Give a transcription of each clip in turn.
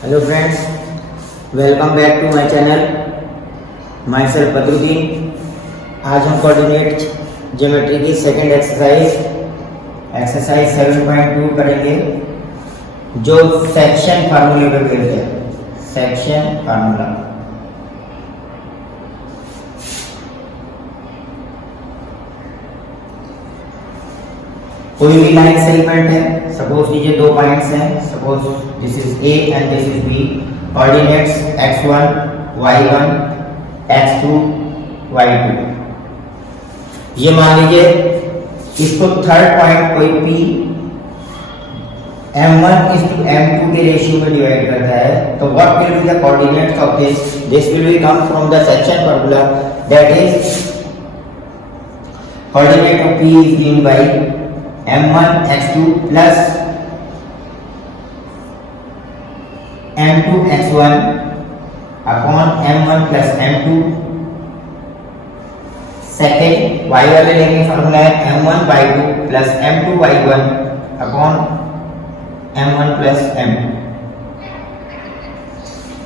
Hello friends, welcome back to my channel. Myself Badruddin. आज हम coordinate geometry की second exercise 7.2 करेंगे, जो सेक्शन फार्मूले पे बेस्ड है। सेक्शन फार्मूला कोई भी लाइन सेगमेंट है, सपोज कीजिए दो पॉइंट्स हैं, suppose this is A and this is B. Coordinates x1 y1 x2 y2। ये मान लीजिए इसको थर्ड पॉइंट कोई p m1:m2 के रेशियो में डिवाइड करता है, तो what will be the coordinates of this will be come from the section formula, that is coordinate of p is given by m1 x2 plus m2 x1 upon m1 plus m2। Second y वाले लेंगे formula है m1 y2 plus m2 y1 upon m1 plus m2।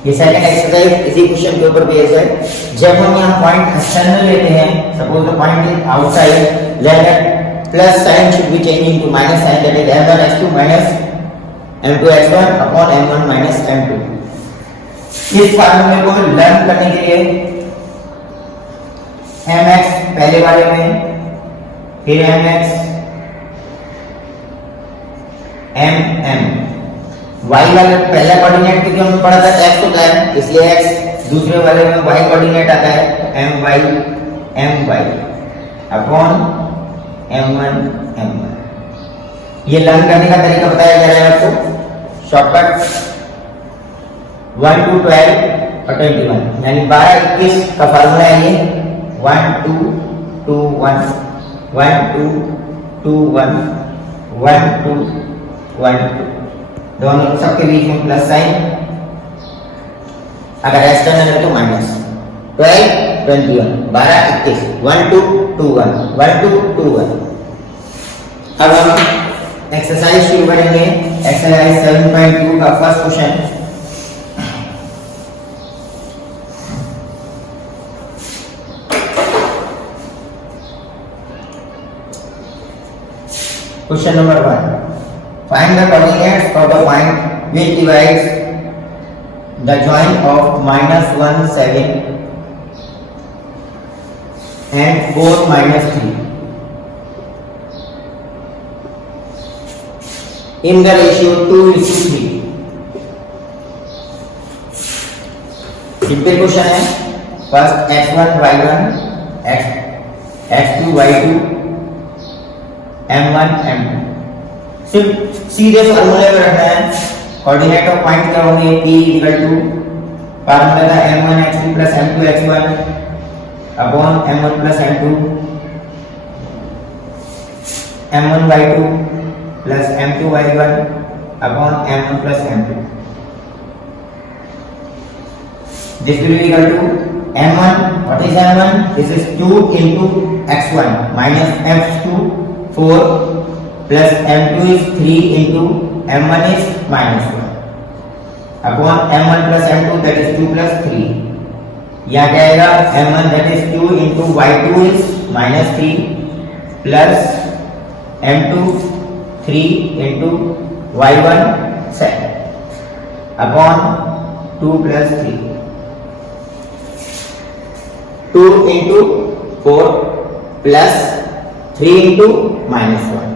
ये second exercise इसी question के ऊपर based है। जब हम यहाँ पॉइंट एक्सटर्नल लेते हैं, suppose the point is outside, let plus sign should be changed into minus sign, that is m1 x2 minus m2 x1 upon m1 minus m2। इस फार्मूले को लर्न करने के लिए mx पहले वाले में, फिर mx mm y वाले पहला कोऑर्डिनेट क्योंकि हमने पढ़ा था x होता है, इसलिए x, दूसरे वाले में y कोऑर्डिनेट आता है my अपॉन m1 m1। ये लर्न करने का तरीका बताया जा रहा है आपको। शॉर्टकट 1 2 12 और 21, यानी 12 21 का फार्मूला है ये 1 2 2 1 1 2 2 1 1 2 1 2। दोनों सबके बीच में प्लस साइन, अगर एक्सटर्नल है तो माइनस। 12 21 12 21 1 2 2 1 1 2 2 1। अब हम एक्सरसाइज शुरू करेंगे। एक्सरसाइज 7.2 का first question. Question number 1, find the coordinates of the point which divides the joint of -1 7 and 4 minus 3 in the ratio 2:3। Simple question है। First x1 y1 x2 y2 m1 m2। सिर्फ सीधे फार्मूले में रखना है। कोऑर्डिनेट ऑफ पॉइंट क्या होंगे, p equal to formula था m1 x2 plus m2 x1 upon m1 plus m2 m1 y2 plus m2 y1 upon m1 plus m2। This will be equal to m1, what is m1? This is 2 into x1 minus x2 4 plus m2 is 3 into m1 is -1 upon m1 plus m2, that is 2 plus 3। यहाँ क्या आएगा, m1 that is 2 into y2 is -3 plus m2 3 into y1 7 upon 2 plus 3। 2 into 4 plus 3 into -1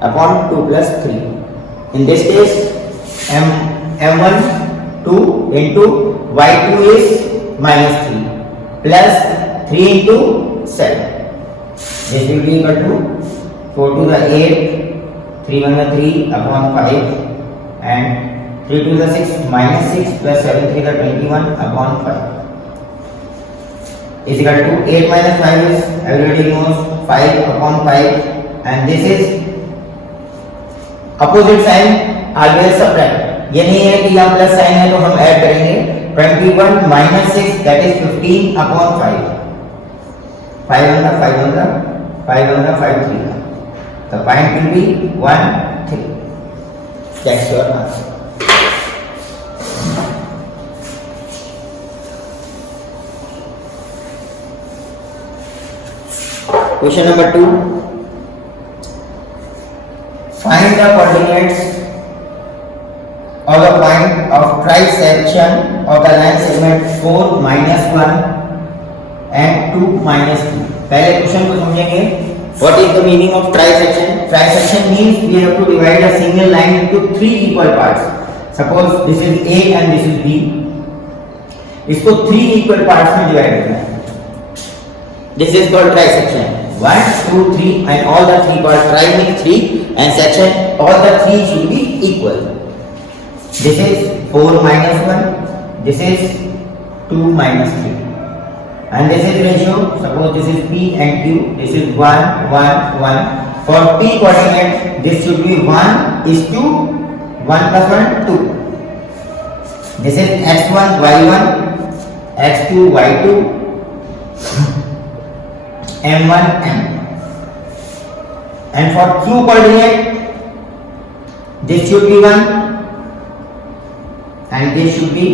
upon 2 plus 3। In this case m1 2 into y2 is -3 plus 3 into 7। This will be equal to 4 to the 8, 3 1 the 3 upon 5 and 3 to the 6 minus 6 plus 7 3 the 21 upon 5 is equal to 8 minus 5 is everybody knows 5 upon 5, and this is opposite sign always subtract। ये नहीं है कि यहाँ plus sign है तो हम add करेंगे। 21 minus 6 that is 15 upon 5 5 1 5 1 5 1 5 3। The point will be 1 3। That's your answer। Question number 2. Find the coordinates of the point of trisection of the line segment 4 minus 1 and 2 minus 2. पहले question को समझेंगे. What is the meaning of trisection? Trisection means we have to divide a single line into 3 equal parts. Suppose this is A and this is B. इसको 3 equal parts में divide करना है. This is called trisection. 1, 2, 3 and all the 3 parts. Tri means 3 and section all the 3 should be equal. This is 4 minus 1. This is 2 minus 3. And this is ratio. Suppose this is P and Q. This is 1, 1, 1. For P coordinate, this should be 1 is to 1 plus 1, 2. This is x1, y1, x2, y2, m1, m. And for Q coordinate, this should be 1 and this should be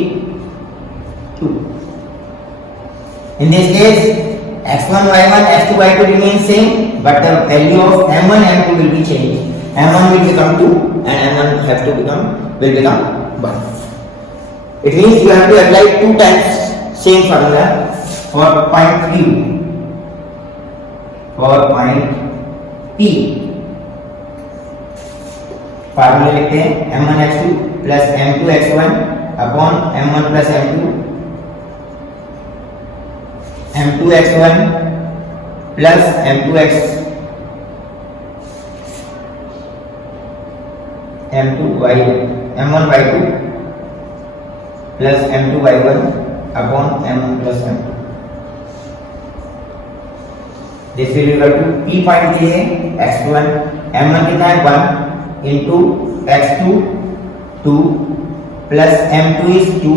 2. In this case, x1, y1, x2, y2 remain same, but the value of m1, m2 will be changed. m1 will become 2 and m1 will become 1. It means you have to apply 2 times same formula for point Q. For point P, formula लिखते हैं m1 x2 plus m2 x1 upon m1 plus m2 x1 plus m2 m1 y2 plus m2 y1 upon m1 plus m2. This will be equal to P point दिए है x1 m1 कितना है 1 into x2 2 plus m2 is 2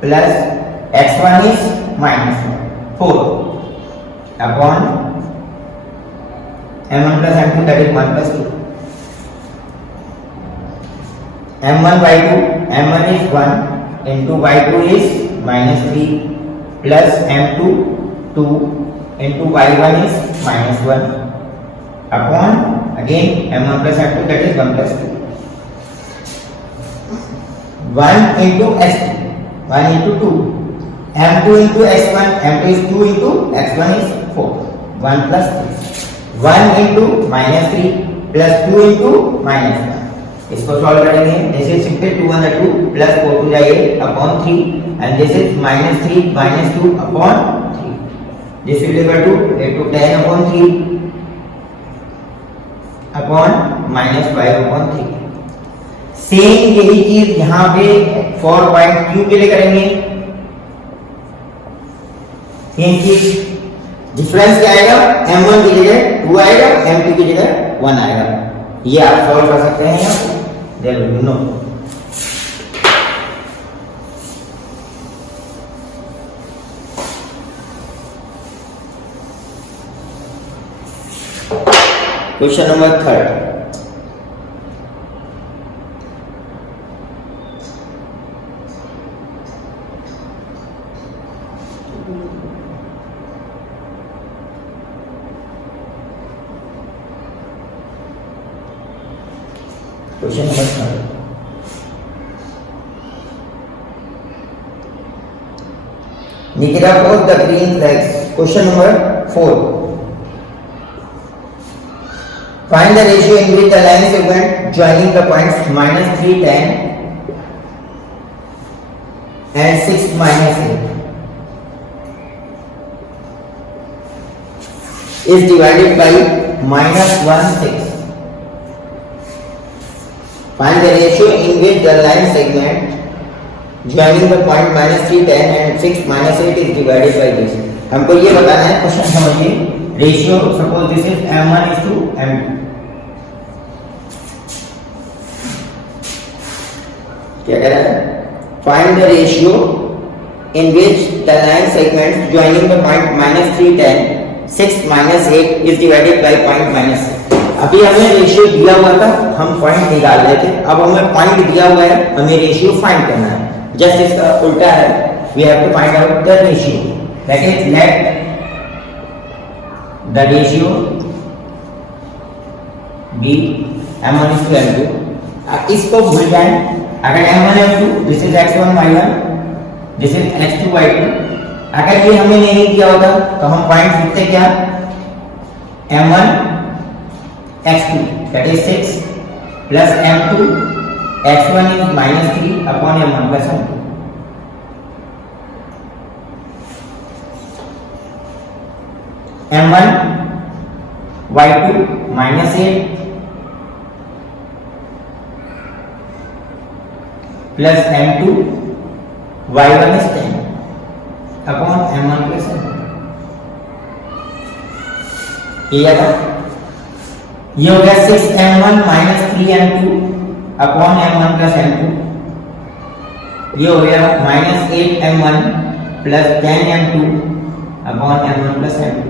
plus x1 is minus 4 upon m1 plus m2 that is 1 plus 2. m1 y2 m1 is 1 into y2 is minus 3 plus m2 2 into y1 is minus 1 upon again m1 plus m2 that is 1 plus 2. 1 into x2 1 into 2 m2 into x1 m2 is 2 into x1 is 4 1 plus 3 1 into minus 3 plus 2 into minus 1. इसको solve करेंगे. This is simple 2 1 2 plus 4 2 जाइए upon 3 and this is minus 3 minus 2 upon 3. This will be equal to 8 to 10 upon 3 upon minus 5 upon 3. Same यही चीज यहाँ पे for point Q के लिए करेंगे. सेम चीज डिफरेंस क्या आएगा m1 की जगह 2 आएगा m2 की जगह 1 आएगा. ये आप सॉल्व कर सकते हैं. There will be no question number 3. Question number 3. Nikita both the green flags. Question number 4. Find the ratio in which the line segment joining the points minus 3 10 and 6 minus 8 is divided by minus 1 6. Find the ratio in which the line segment joining the point minus 3 10 and 6 minus 8 is divided by this. हमको ये बताना है. Question समझिए. Ratio suppose this is m1 is to m2. क्या कह रहा है? Find the ratio in which the line segment joining the point minus 3 10 6 minus 8 is divided by point minus 6. अभी हमें रेशियो दिया हुआ था, हम पॉइंट निकाल रहे थे. अब हमें पॉइंट दिया हुआ है, हमें रेशियो फाइंड करना है. जस्ट इसका उल्टा है. We have to find out the ratio. That is let the ratio be m1 is to m2। इसको भूल जाए, अगर m1 m2 this is x1 y1 this is x2 y2, अगर ये हमने नहीं किया होता तो हम पॉइंट लिखते क्या, m1 x2 that is 6 plus m2 x1 is -3 upon m1 plus m2। m1 y2 -8 plus m2 y1 is 10 upon m1 plus m2। ये था, ये हो गया 6m1 minus 3m2 upon m1 plus m2। ये हो गया minus 8m1 plus 10m2 upon m1 plus m2।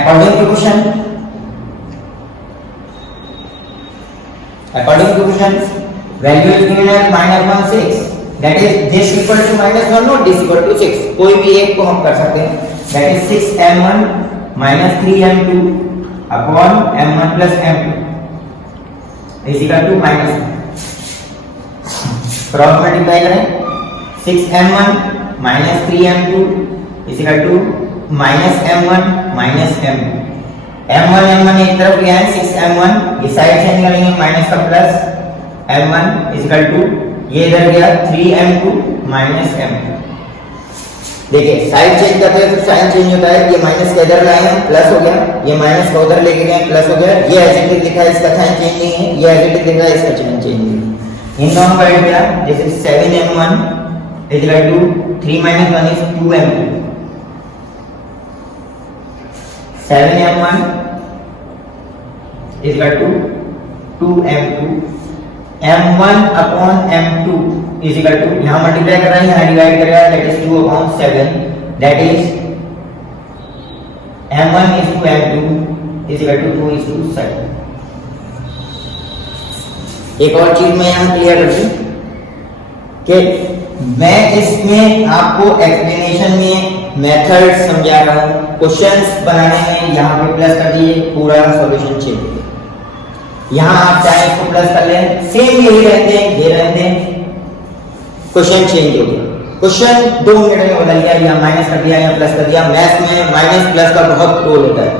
According to question, value is given as -1 6, that is this equal to -1 or this equal to 6, कोई भी एक को हम कर सकते हैं, that is 6m1 minus 3m2 upon m1 plus m2 is equal to -1। Cross multiply करें, 6m1 minus 3m2 is equal to -m1 minus m2। m1 एक तरफ लिया है 6m1, ये साइड से निकालेंगे माइनस का plus m1 is equal to ये इधर गया 3m2 minus m2। देखिए साइड चेंज करते हैं तो साइन चेंज होता है, ये माइनस का इधर लाए हैं प्लस हो गया, ये माइनस का उधर लेके गए प्लस हो गया, ये एज इट इज लिखा है इसका साइन चेंज नहीं है, ये एज इट इज लिखा है इसका साइन चेंज नहीं है। इन दोनों का ऐड किया, जैसे 7m1 is equal to 3 minus 1 is 2m2, 7m1 is equal to 2m2, m1 upon m2 is equal to, यहाँ मल्टीप्लाई कर रहा है यहाँ डिवाइड कर रहा है, that is 2 upon 7, that is m1 is to m2 is equal to 2 is to 7। एक और चीज मैं यहाँ क्लियर कर दूं कि मैं इसमें आपको एक्सप्लेनेशन में मेथड समझा रहा हूँ, क्वेश्चंस बनाने में यहाँ पे प्लस कर दिए, पूरा सॉल्यूशन चेंज। यहाँ आप चाहे इसको प्लस कर लें, सेम यही रहते हैं, ये रहते हैं, क्वेश्चन चेंज हो गया, क्वेश्चन 2 मिनट में बदल गया, या माइनस कर दिया या प्लस कर दिया। मैथ्स में माइनस प्लस का बहुत रोल होता है,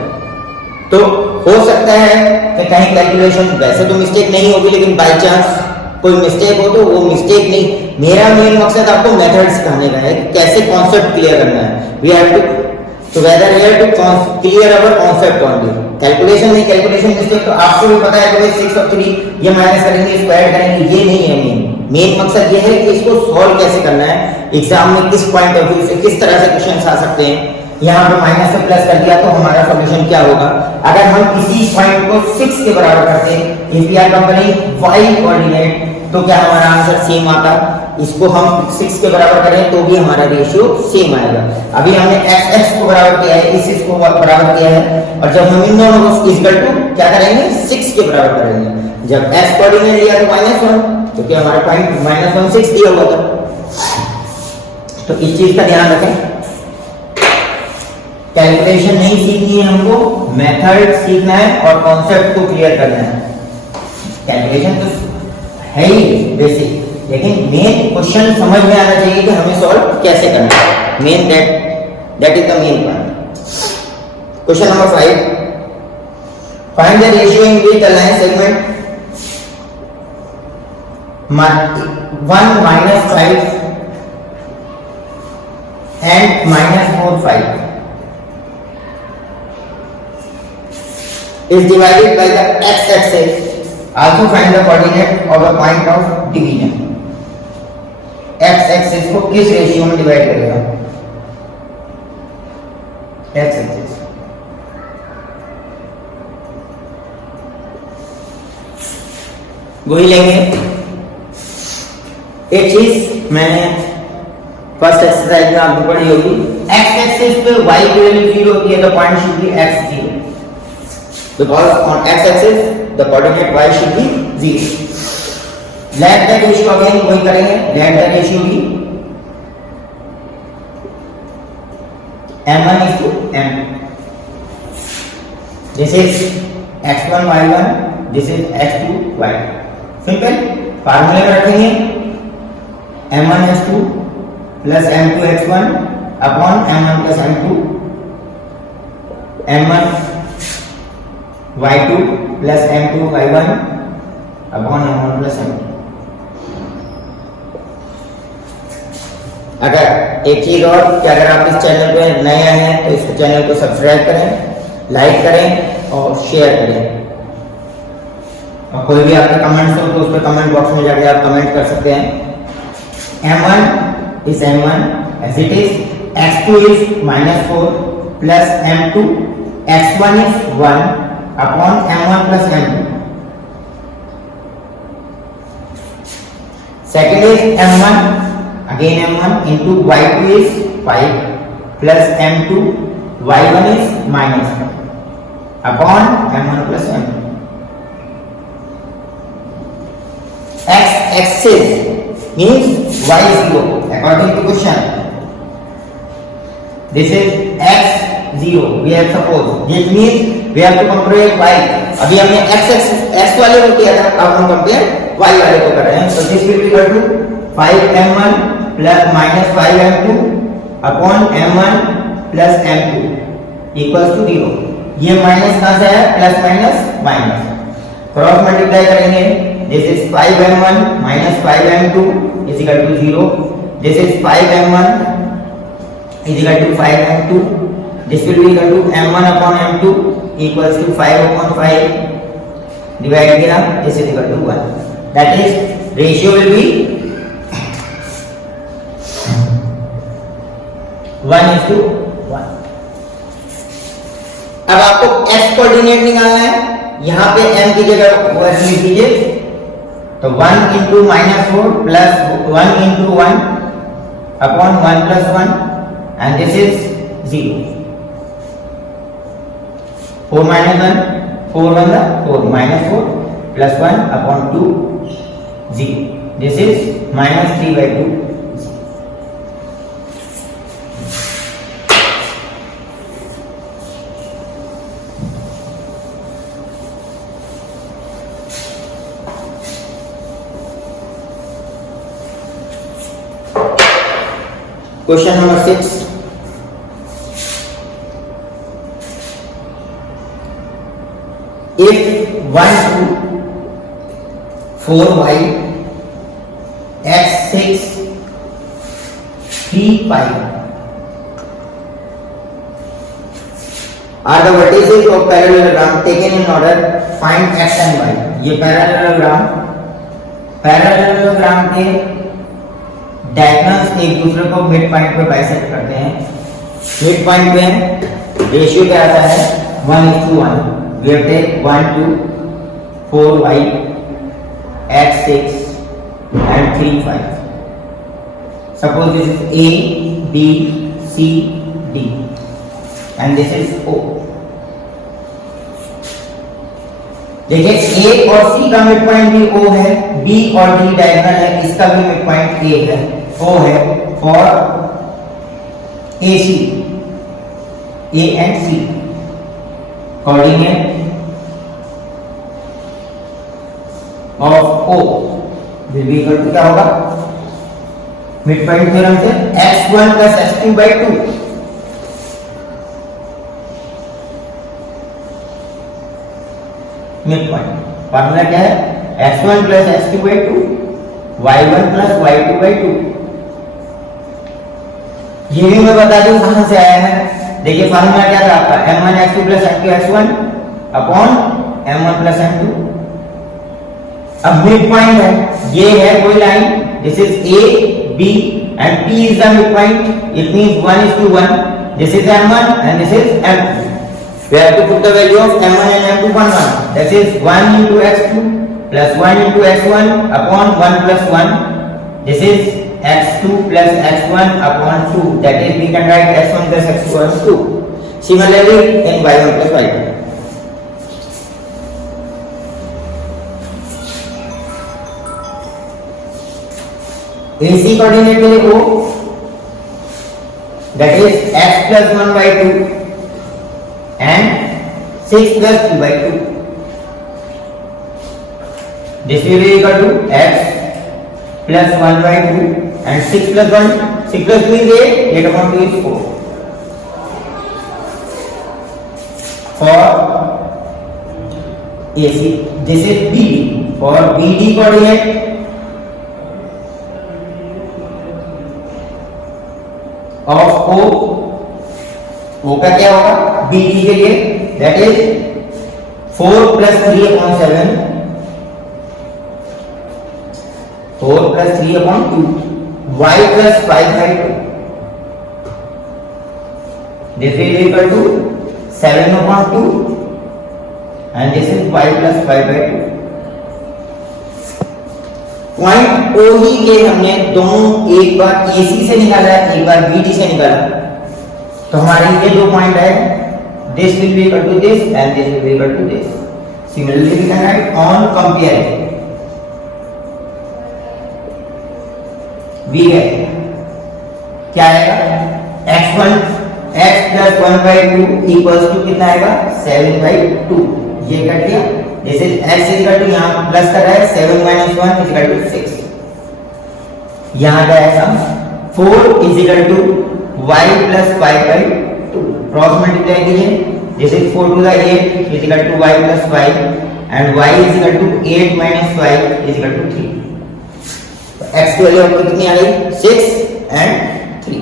तो हो सकता है कि कहीं कैलकुलेशन वैसे तो मिस्टेक नहीं होगी, लेकिन बाय चांस कोई मिस्टेक हो तो वो मिस्टेक नहीं। मेरा मेन मकसद आपको मेथड सिखाने का है कि कैसे कॉन्सेप्ट क्लियर करना है। We have to together here to clear our concept only, calculation नहीं, कैलकुलेशन मिस्टेक तो आपको भी पता है कि भाई 6 और 3 ये माइनस करेंगे, इसको ऐड करेंगे, ये नहीं है मेन मकसद ये है कि इसको सॉल्व कैसे करना है, एग्जाम में किस पॉइंट ऑफ व्यू से किस तरह से क्वेश्चंस आ सकते हैं। यहाँ पे माइनस से प्लस कर दिया तो हमारा सॉल्यूशन क्या होगा, अगर हम किसी पॉइंट को 6 के बराबर करते हैं, if we are comparing y coordinate, तो क्या हमारा आंसर सेम आता। इसको हम 6 के बराबर करें तो भी हमारा रेशियो सेम आएगा। अभी हमने x को बराबर किया है, इस को बराबर किया है, और जब हम इन दोनों को इक्वल टू क्या करेंगे 6 के बराबर करेंगे। जब x कोऑर्डिनेट लिया तो -1, तो क्या हमारा पॉइंट -1 6 दिया हुआ था। तो इस चीज का ध्यान रखें, कैलकुलेशन नहीं सीखनी है हमको, मेथड सीखना है और कॉन्सेप्ट को क्लियर करना है। कैलकुलेशन तो है ही बेसिक, लेकिन मेन क्वेश्चन समझ में आना चाहिए कि हमें सॉल्व कैसे करना है। Main that is the main point. Question number 5, find the ratio in which the line segment 1 -5 and -4 5 is divided by the x-axis. Also find the coordinate of the point of division. x-axis को किस ratio में divide करेगा, x-axis वही लेंगे। एक चीज मैंने first exercise में आपको पढ़ी होगी, x-axis पे y की वैल्यू 0 होती है, तो point should be x0, because on x-axis the coordinate y should be 0. Let the ratio again वही करेंगे, let the ratio be m1 is to m2. This is x1 y1, this is x2 y2. Simple फार्मूले में रखेंगे m1 x2 plus m2 x1 upon m1 plus m2, m1 y2 plus m2 y1 upon m1 plus m2। अगर एक चीज और कि अगर आप इस चैनल पे नए आए हैं तो इस चैनल को सब्सक्राइब करें, लाइक करें और शेयर करें। और कोई भी आपका कमेंट्स हो तो उस पर कमेंट बॉक्स में जाके आप कमेंट कर सकते हैं। m1 is m1 as it is, x2 is -4 plus m2, x1 is 1 upon m1 plus m2. Second is m1, again m1 into y2 is 5 plus m2, y1 is -1 upon m1 plus m2. X axis means y is 0 according to question. This is x 0 we have supposed, this means we have to compare y. अभी हमने x वाले को किया था, अब हम compare y वाले को कर रहे हैं। So this will be equal to 5m1 plus -5m2 upon m1 plus m2 equals to 0। ये माइनस कहाँ से है? Plus minus minus, cross multiply करेंगे। This is 5m1 minus 5m2 is equal to 0. This is 5m1 is equal to 5m2. This will be equal to m1 upon m2 equals to 5 upon 5. Divide किया, this is equal to 1. That is ratio will be 1:1. अब आपको x coordinate निकालना है। यहाँ पे m की जगह 1 लिख दीजिए, तो 1 into -4 plus 1 into 1 upon 1 plus 1 and this is 0. 4 minus 1, 4 1 4 minus 4 plus 1 upon 2, 0. This is -3/2. Question number 6. If 1 2 4y x 6 3 5 are the vertices of parallelogram taken in order, find x and y। ये parallelogram के diagonals एक दूसरे को mid point पे bisect करते हैं। Mid point पे ratio क्या आता है? 1:1। We have take 1 2 4y x 6 and 3 5। Suppose this is A B C D and this is O। देखिए A और C का मिड पॉइंट भी O है, B और D डायगोनल है, इसका भी मिड पॉइंट A है, O है for AC, A and C। Coordinate of O will be equal to क्या होगा? मिड पॉइंट थ्योरम से x1 plus x2/2। Mid point formula क्या है? x1 plus x2/2 y1 plus y2/2। ये भी मैं बता दूं कहां से आया है। देखिए फार्मूला क्या था आपका? m1 x2 plus m2 x1 upon m1 plus m2। अब मिड पॉइंट है, ये है कोई line, this is a b and p is the midpoint, it means 1:1। this is m1 and this is m2। we have to put the value of m1 and m2 1 that is 1 into x2 plus 1 into x1 upon 1 plus 1, this is x2 plus x1 upon 2, that is we can write x1 plus x2 as 2। similarly in y1 plus y2। AC coordinate के लिए O, that is x plus 1 by 2 and 6 plus 2 by 2. This will be equal to x plus 1 by 2 and 6 plus 1, 6 plus 2 is 8, 8 upon 2 is 4. For AC, this is BD. For BD coordinate of O का क्या होगा BD के लिए, that is 4 plus 3 upon 7, 4 plus 3 upon 2, y plus 5 by 2. This is equal to 7 upon 2 and this is y plus 5 by 2. Point ओ ही के हमने दोनों एक बार AC से निकाला एक बार BD से निकाला, तो हमारे ये दो पॉइंट है, this will be equal to this and this will be equal to this. Similarly we can write on comparing. V है क्या आएगा, x plus 1 by 2 equals to कितना आएगा 7 by 2. ये कट गया, जैसे x is equal to यहाँ plus कर रहा है 7 minus 1 is equal to 6. यहाँ क्या आएगा 4 is equal to y plus 5 by 2. Cross multiply कीजिए, जैसे 4 to the 8 is equal to y plus 5 and y is equal to 8 minus 5 is equal to 3. तो x की वैल्यू आपको कितनी आ गई 6 and 3.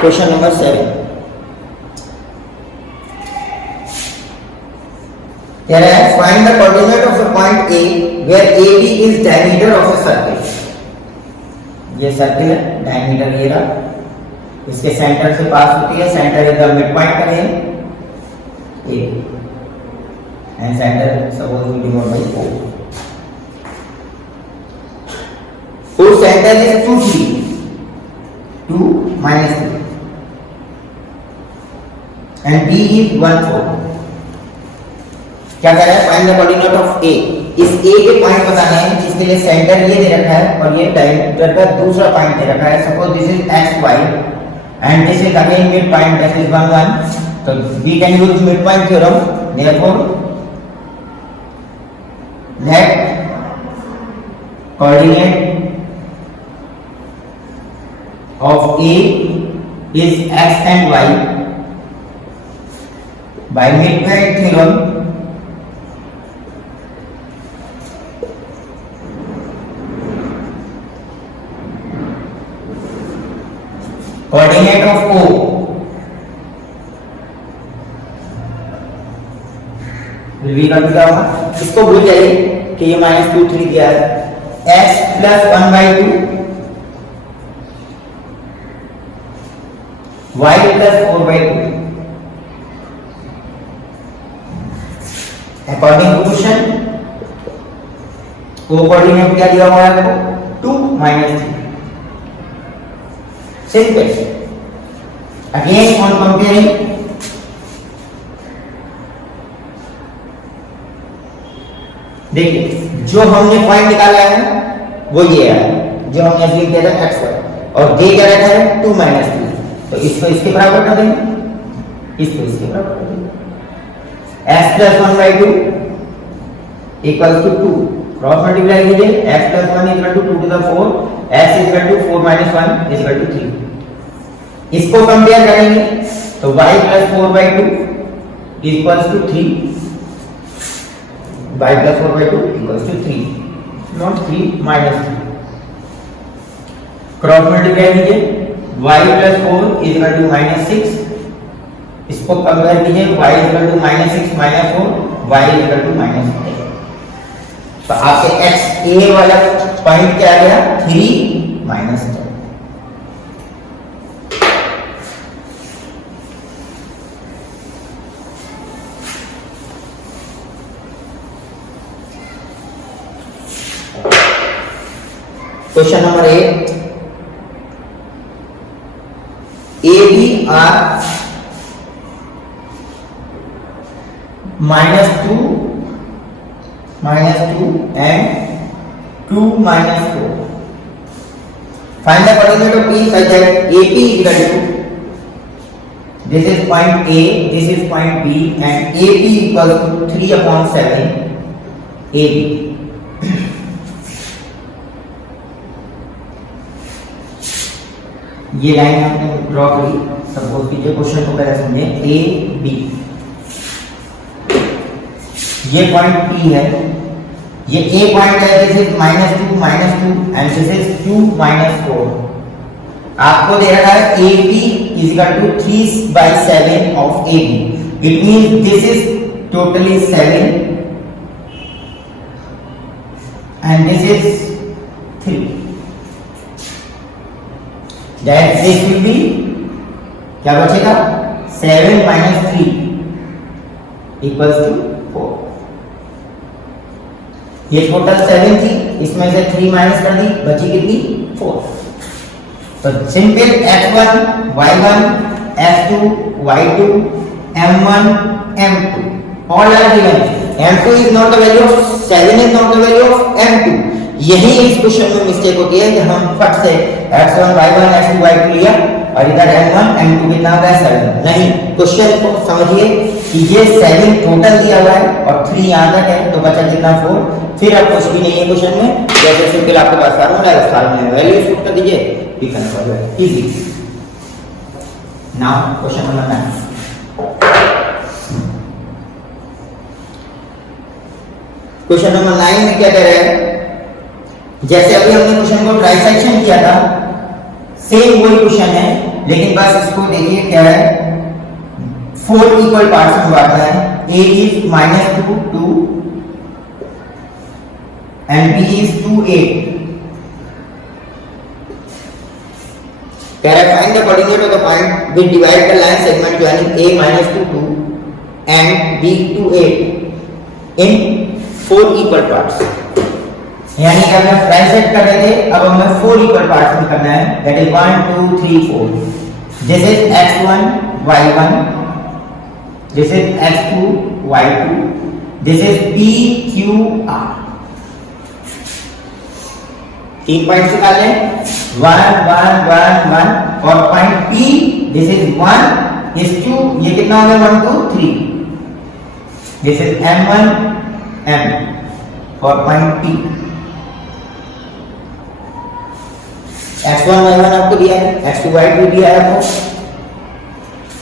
Question number 7. Here I have find the coordinate of a point A where AB is diameter of a circle. ये circle है, diameter ये रहा, इसके सेंटर से पास होती है, centre is the mid point करें A and center suppose we denote by O. O center is 2 3, 2 minus 3 and B is 1 4. क्या कह रहा है find the coordinate of A. इस A के पॉइंट बताने हैं जिसके लिए सेंटर ये दे रखा है और ये डायमीटर का दूसरा पॉइंट दे रखा है. Suppose this is x y and this is again mid point, that is 1 1. So we can use mid point theorem. Therefore let coordinate of A is x and y. By mid point theorem coordinate of O will be equal to क्या होगा, इसको भूल जाइए कि ये -2 3 दिया है, x plus 1 by 2 y plus 4 by 2. According to question O coordinate क्या दिया हुआ है, 2 minus 3. Simple. Again on comparing, देखिए जो हमने पॉइंट निकाला है वो ये है, जो हमने असली किया था x और दे क्या रखा है 2 minus 3. तो इसको इसके बराबर कर देंगे, इसको इसके बराबर कर देंगे. x plus 1 by 2 equals to 2. Cross multiply कीजिए, x plus 1 is equal to 2 to the 4, x is equal to 4 minus 1 is equal to 3. इसको कंपेयर करेंगे तो y plus 4 by 2 equals to 3. y plus 4 by 2 equals to 3, not 3 minus 3. Cross multiply कीजिए, y plus 4 is equal to minus 6. इसको compare कीजिए, y is equal to minus 6 minus 4, y is equal to minus 8. तो आपके x a वाला point क्या आ गया 3 minus 10. Question number 8. AB are -2 and 2 minus 4. Find the coordinate of P such that AP is equal to, this is point A, this is point B, and AP equals to 3/7 AB. ये लाइन आपने draw करी, suppose कीजिए question को पहले समझे। A B, ये point P है, ये ए पॉइंट है, this is -2 and this is 2 -4। आपको दे रखा है A B is equal to 3/7 of A B. It means this is totally 7 and this is 3। That this will be, क्या बचेगा, 7 minus 3 equals to 4। ये टोटल 7 थी, इसमें से 3 माइनस कर दी, बची कितनी, 4। तो simple x1 y1 x2 y2 m1 m2 all are given। m2 is not the value of 7 is not the value of m2। यही इस क्वेश्चन में मिस्टेक होती है कि हम फट से x1 y1 x2 y2 लिया और इधर m1 m2 कितना होगा, 7। नहीं, क्वेश्चन को समझिए कि ये 7 टोटल दिया हुआ है और 3 यहां तक है, तो बचा कितना, 4। फिर अब कुछ भी नहीं है क्वेश्चन में, जैसे सिंपल आपके पास फार्मूला है, उस फार्मूले में वैल्यूज पुट कर दीजिए, we can solve it easy. Now question number 9। Question number 9 में क्या कह रहे हैं, जैसे अभी हमने क्वेश्चन को ट्राइसेक्शन किया था, सेम वही क्वेश्चन है, लेकिन बस इसको देखिए क्या है, 4 इक्वल पार्ट्स में बांटा है। A is -2 2 and B is 2 8। कह रहा है find the coordinate of the point which divide the line segment joining A -2 2 and B 2 8 in 4 equal parts। यानी कि हमने ट्राइसेक्ट कर रहे थे, अब हमें 4 इक्वल पार्ट्स में करना है, that is 1 2 3 4। This is x1 y1, this is x2 y2, this is p q r। 3 points निकाल लें, 1 1 1 1 और point p, this is 1 is 2, ये कितना हो गया, 1 2 3। दिस इज m1 m और पॉइंट p। x1 y1 आपको दिया है, x2 y2 दिया है आपको,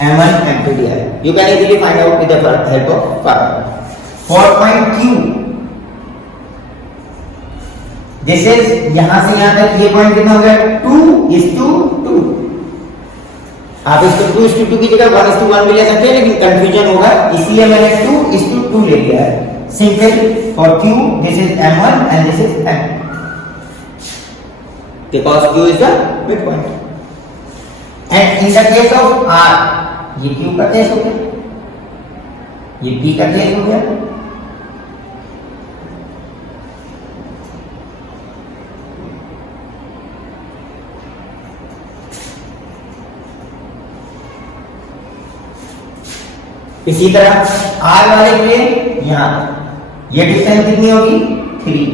m1 m2 दिया है। You can easily find out with the help of formula. For point q, this is यहां से यहां तक ये पॉइंट कितना हो गया, 2:2। आप इसको 2:2 की जगह 1:1 भी ले सकते हैं, लेकिन कंफ्यूजन होगा, इसलिए मैंने 2:2 ले लिया है। Simple for q, this is m1 and this is m2 because q is the midpoint। and in the case of r, ये q का केस हो गया, ये p का केस हो गया। इसी तरह r वाले के लिए यहां ये डिस्टेंस कितनी होगी, 3,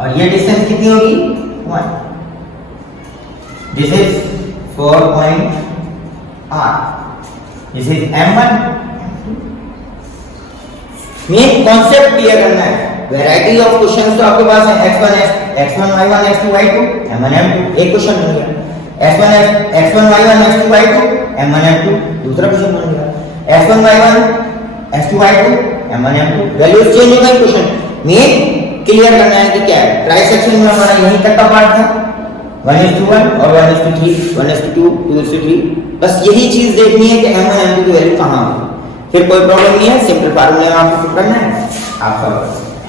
और ये डिस्टेंस कितनी होगी, 1। This is 4 point R। This is M1। Main concept clear करना है। वैरायटी ऑफ क्वेश्चंस तो आपके पास है, x1 y1 x2 y2 m1 m2, एक क्वेश्चन बन गया। x1 y1 x2 y2 m1 m2, दूसरा क्वेश्चन बन गया। x1 y1 x2 y2 m1 m2, values change हो गई। क्वेश्चन मेन क्लियर करना है कि क्या है। ट्राइसेक्शन में हमारा यहीं तक का पार्ट था, 1:1 और 1:3 1:2 2:3। बस यही चीज देखनी है कि m1 m2 की वैल्यू कहां है, फिर कोई प्रॉब्लम नहीं है, सिंपल फार्मूला में आपको पुट करना है, आप सॉल्व कर सकते हैं।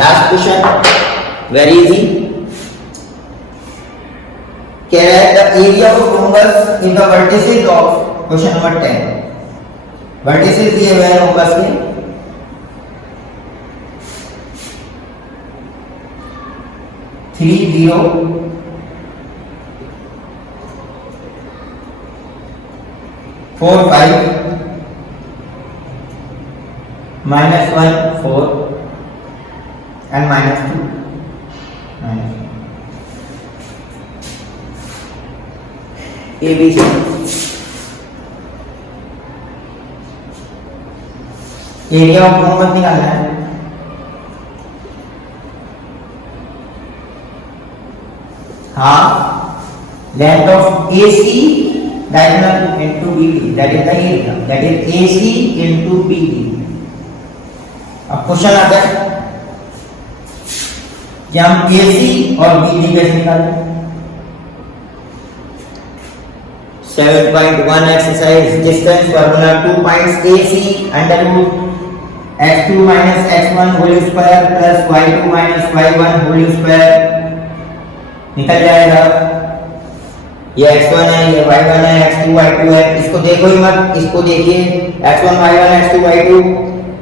लास्ट क्वेश्चन वेरी इजी, कह रहा है the area of rhombus in the vertices of, question number 10। Vertices दिए हुए हैं रोम्बस के, three 0 5 4 5 minus 1 4 and minus 2 minus 1 ABC area of मोहम्मद निकालना है half length of AC diagonal into BD, that is the area, that is AC into BD. अब question आता है कि हम AC और BD कैसे निकालें? 7.1 exercise distance formula 2 points AC under root x2 minus x1 whole square plus y2 minus y1 whole square निकल जाएगा। ये x1 है, ये y1 है, x2 y2 है। इसको देखो ही मत, इसको देखिए x1 y1 x2 y2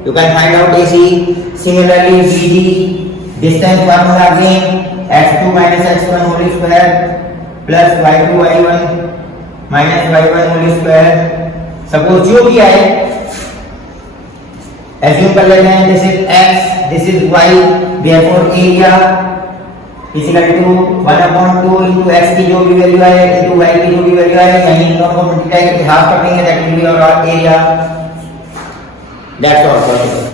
you can find out AC. Similarly BD distance formula again x2 minus x1 whole square plus y2 y1 minus y1 whole square। Suppose जो भी आए assume कर लेते हैं this is x, this is y, therefore area is equal to 1/2 into x की जो भी value आए into y की जो भी वैल्यू आए, यानी इन दोनों को मल्टीप्लाई करके हाफ कर देंगे, that will be our area. That's all.